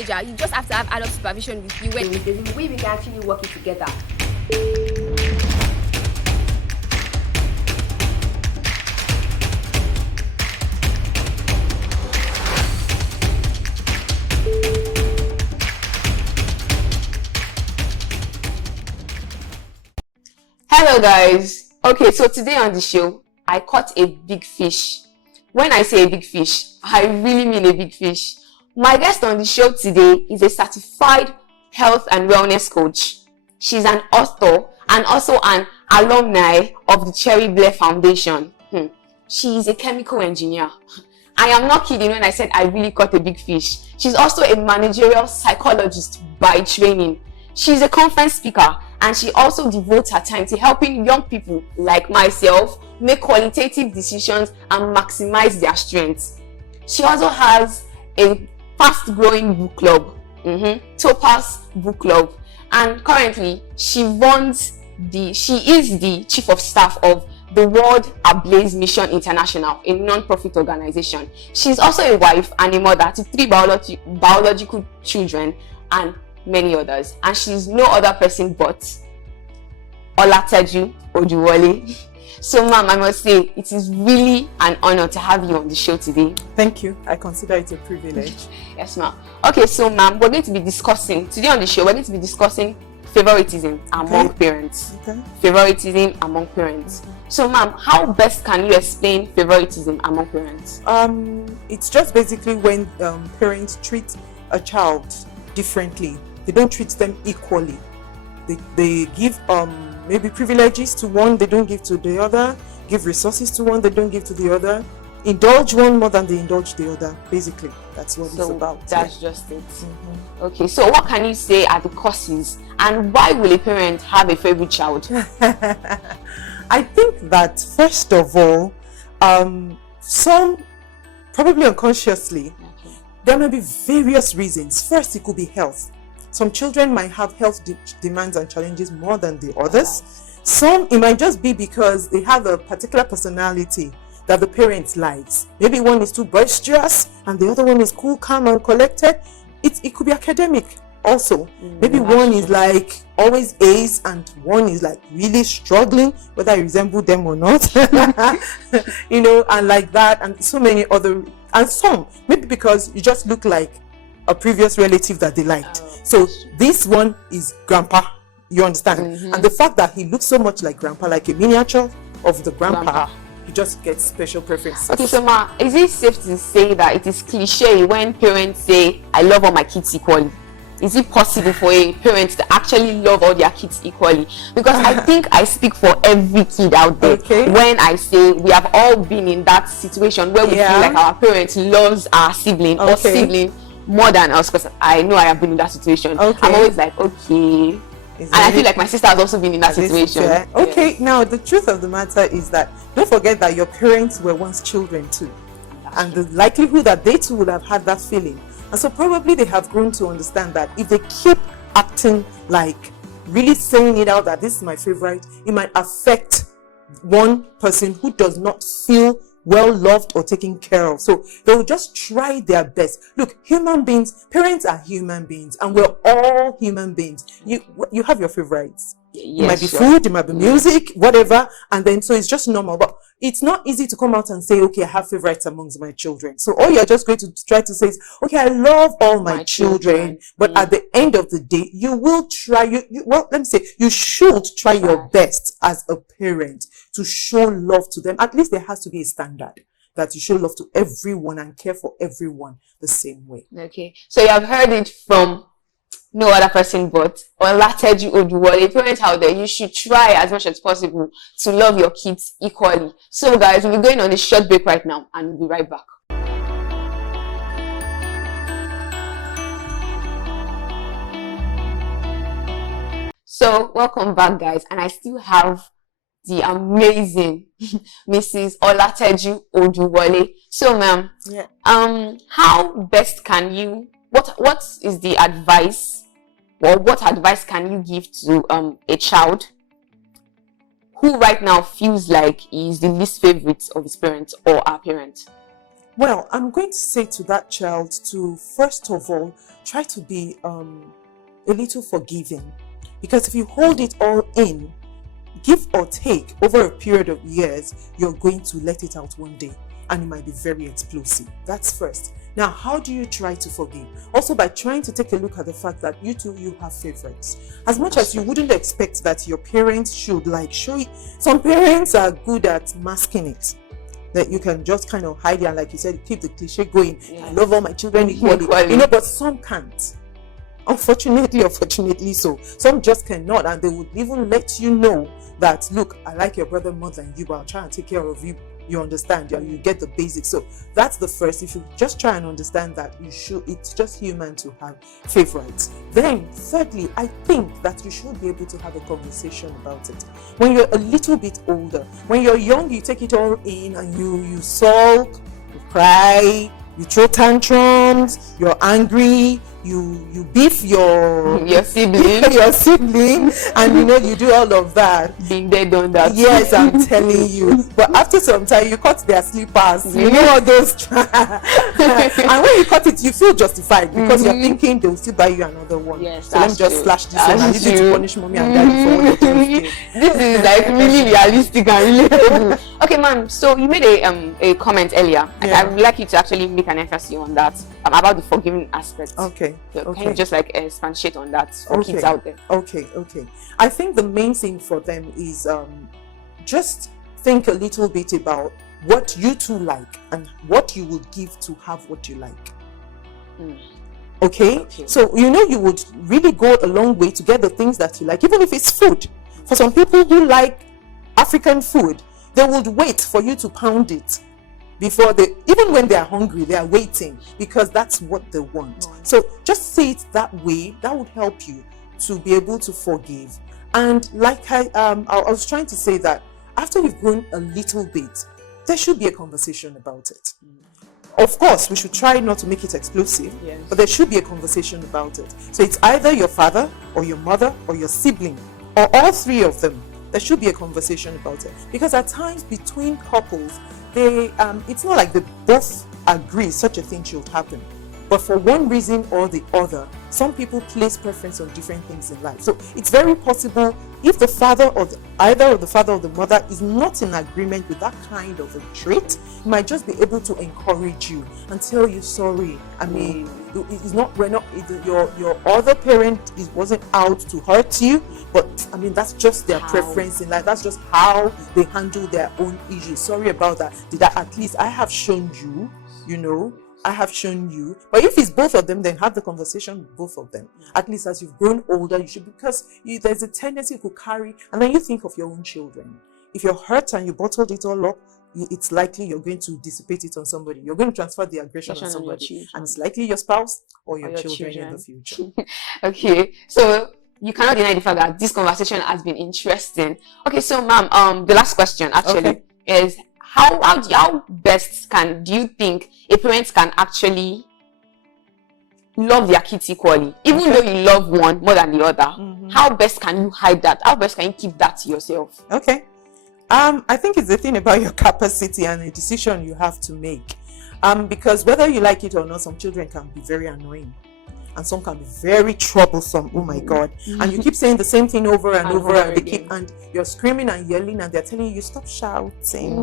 teenager, you just have to have adult supervision with you. There's a way we can actually work it together. Hello guys. Okay, so today on the show, I caught a big fish. When I say a big fish, I really mean a big fish. My guest on the show today is a certified health and wellness coach. She's an author and also an alumni of the Cherry Blair Foundation. She is a chemical engineer. I am not kidding when I said I really caught a big fish. She's also a managerial psychologist by training. She's a conference speaker, and she also devotes her time to helping young people like myself make qualitative decisions and maximize their strengths. She also has a fast-growing book club, Topaz Book Club, and currently she is the chief of staff of the World Ablaze Mission International, a non-profit organization. She's also a wife and a mother to 3 biological children and many others, and she's no other person but Teju Oduwole. So ma'am, I must say it is really an honor to have you on the show today. Thank you. I consider it a privilege. Yes ma'am. Okay, so ma'am, we're going to be discussing today on the show, favoritism among parents. Favoritism among parents. So ma'am, how best can you explain favoritism among parents? It's just basically when parents treat a child differently. They don't treat them equally. They give maybe privileges to one, they don't give to the other, give resources to one, they don't give to the other, indulge one more than they indulge the other. Basically, that's what it's about. That's just it. Okay, so what can you say are the causes, and why will a parent have a favorite child? I think that first of all, some probably unconsciously, there may be various reasons. First, it could be health. Some children might have health demands and challenges more than the others. Some, it might just be because they have a particular personality that the parents likes. Maybe one is too boisterous and the other one is cool, calm and collected. It could be academic also. Maybe one is like always A's and one is like really struggling, whether I resemble them or not. And like that, and so many other, and some maybe because you just look like a previous relative that they liked. So this one is grandpa, you understand? And the fact that he looks so much like grandpa, like a miniature of the grandpa, he just gets special preferences. Okay, so ma, is it safe to say that it is cliche when parents say, I love all my kids equally? Is it possible for a parent to actually love all their kids equally? Because I think I speak for every kid out there when I say we have all been in that situation where we feel like our parents loves our sibling or sibling more than us, because I know I have been in that situation. I'm always like, and I feel like my sister has also been in that situation. Now the truth of the matter is that don't forget that your parents were once children too, and the likelihood that they too would have had that feeling, and so probably they have grown to understand that if they keep acting like really saying it out that this is my favorite, it might affect one person who does not feel well loved or taken care of. So they will just try their best. Look, human beings, parents are human beings, and we're all human beings. You have your favorites. It might be food, it might be music, whatever, and then so it's just normal. But it's not easy to come out and say, okay, I have favorites amongst my children. So all you're just going to try to say is, okay, I love all my children. But at the end of the day, you will try, well, let me say, you should try your best as a parent to show love to them. At least there has to be a standard that you show love to everyone and care for everyone the same way. Okay, so you have heard it from no other person but Teju Oduwole. Parents out there, you should try as much as possible to love your kids equally. So guys, we'll be going on a short break right now and we'll be right back. So welcome back guys, and I still have the amazing Mrs. Teju Oduwole. So ma'am, how best can you, what is the advice, or what advice can you give to a child who right now feels like he is the least favorite of his parents or our parents? Well, I'm going to say to that child to, first of all, try to be a little forgiving. Because if you hold it all in, give or take, over a period of years, you're going to let it out one day. And it might be very explosive. That's first. Now, how do you try to forgive? Also by trying to take a look at the fact that you have favorites. As much as you wouldn't expect that your parents should show it. Some parents are good at masking it. That you can just kind of hide it and, like you said, keep the cliche going. Yeah. I love all my children equally. But some can't. Unfortunately or fortunately so. Some just cannot, and they would even let you know that, look, I like your brother more than you, but I'll try and take care of you. You understand, you get the basics. So that's the first. If you just try and understand that it's just human to have favorites. Then thirdly, I think that you should be able to have a conversation about it. When you're a little bit older, when you're young, you take it all in and you sulk, you cry, you throw tantrums, you're angry, you beef your sibling, and you do all of that. Being there, done that. Yes, I'm telling you. But after some time, you cut their slippers. You know all those. And when you cut it, you feel justified because you're thinking they'll still buy you another one. Yes, so let me just slash this one and use it to punish mommy and daddy for what they're doing. This is really realistic and relatable. Okay, ma'am. So you made a comment earlier. I would like you to actually make an emphasis on that about the forgiving aspect. Okay. So can you just expatiate on that for kids out there? Okay. I think the main thing for them is just think a little bit about what you two like and what you would give to have what you like. Okay? So you would really go a long way to get the things that you like, even if it's food. For some people who like African food, they would wait for you to pound it. Even when they are hungry, they are waiting because that's what they want. So just see it that way. That would help you to be able to forgive. And like I was trying to say that after you've grown a little bit, there should be a conversation about it. Of course, we should try not to make it explosive, but there should be a conversation about it. So it's either your father or your mother or your sibling or all three of them. There should be a conversation about it. Because at times between couples, it's not like they both agree such a thing should happen, but for one reason or the other, some people place preference on different things in life. So it's very possible if the father or either the father or the mother is not in agreement with that kind of a trait, he might just be able to encourage you and tell you sorry. I mean, your other parent wasn't out to hurt you, but I mean that's just their preference in life. That's just how they handle their own issues. Sorry about that. At least I have shown you, I have shown you. But if it's both of them, then have the conversation with both of them. At least as you've grown older, you should, because there's a tendency you could carry, and then you think of your own children. If you're hurt and you bottled it all up, it's likely you're going to dissipate it on somebody. You're going to transfer the aggression on somebody, and it's likely your spouse or your children in the future. Okay, so you cannot deny the fact that this conversation has been interesting. Okay, so ma'am, the last question actually is how best do you think a parent can actually love their kids equally, even though you love one more than the other? How best can you hide that? How best can you keep that to yourself? Okay. I think it's the thing about your capacity and the decision you have to make. Because whether you like it or not, some children can be very annoying. And some can be very troublesome. Oh my God. And you keep saying the same thing over and over and and you're screaming and yelling and they're telling you stop shouting,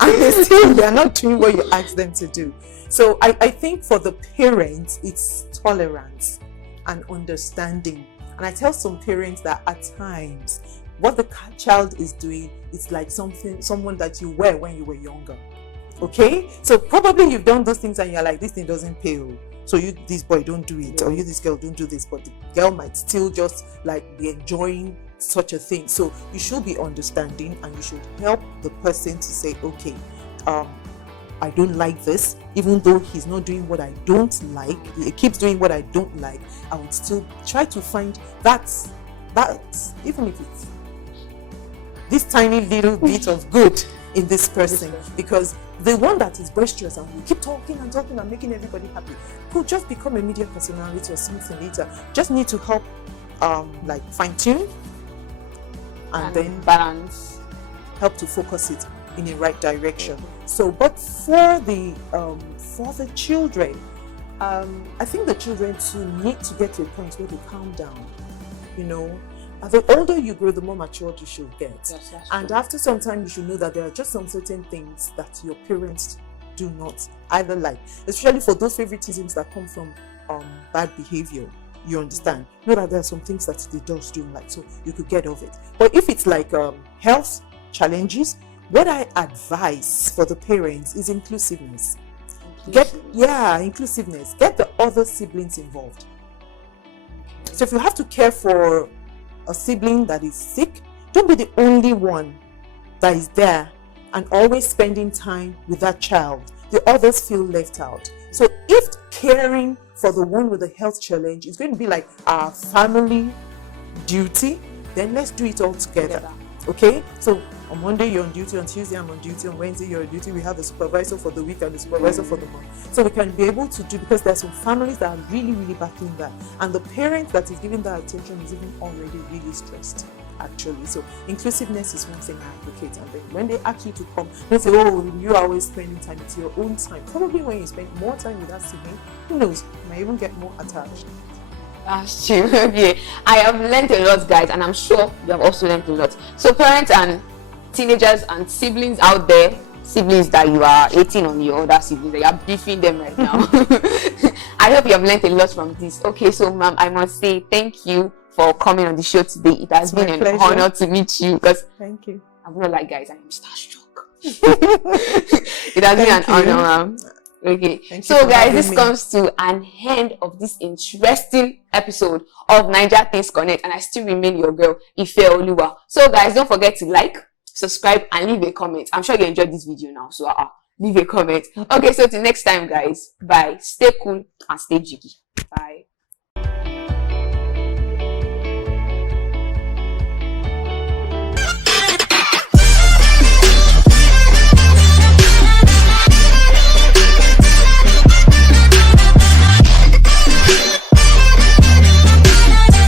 and they're not doing what you ask them to do. So I think for the parents, it's tolerance and understanding. And I tell some parents that at times, what the child is doing is like someone that you were when you were younger. Okay? So probably you've done those things and you're like, this thing doesn't pay. So this boy don't do it, or this girl don't do this, but the girl might still just be enjoying such a thing. So you should be understanding and you should help the person to say, okay, I don't like this, even though he's not doing what I don't like, he keeps doing what I don't like, I would still try to find that even if it's this tiny little bit of good in this person, because the one that is boisterous and will keep talking and making everybody happy could just become a media personality or something later. Just need to help fine tune and then balance, help to focus it in the right direction. So, but for the children, I think the children too need to get to a point where they calm down. You know, the older you grow, the more matured you should get. Yes, and after some time, you should know that there are just some certain things that your parents do not either like, especially for those favoritisms that come from bad behavior. You understand? Know that there are some things that they just don't like, so you could get over it. But if it's like health challenges, what I advise for the parents is inclusiveness. Inclusiveness. Get the other siblings involved. So if you have to care for a sibling that is sick, don't be the only one that is there and always spending time with that child. The others feel left out. So if caring for the one with the health challenge is going to be like our family duty, then let's do it all together. Okay? So on Monday you're on duty, on Tuesday I'm on duty, on Wednesday you're on duty. We have a supervisor for the week and a supervisor for the month. So we can be able to do, because there are some families that are really, really backing that. And the parent that is giving that attention is even already really stressed, actually. So inclusiveness is one thing I advocate. And then when they ask you to come, they say, oh, you're always spending time. It's your own time. Probably when you spend more time with that sibling, who knows, you might even get more attached. That's true. Okay, I have learned a lot, guys, and I'm sure you have also learned a lot. So parents and teenagers and siblings out there, siblings that you are 18 on your other siblings, that you are beefing them right now. I hope you have learned a lot from this. Okay, so ma'am, I must say thank you for coming on the show today. It has been an honor to meet you, because thank you. I'm not like, guys, I am starstruck. It has been an honor, ma'am. Okay, so guys, this comes to an end of this interesting episode of Naija Things Connect, and I still remain your girl, Ife Oluwa. So guys, don't forget to like, subscribe, and leave a comment. I'm sure you enjoyed this video now, so leave a comment. Okay, so till next time, guys, bye. Stay cool and stay jiggy. Bye.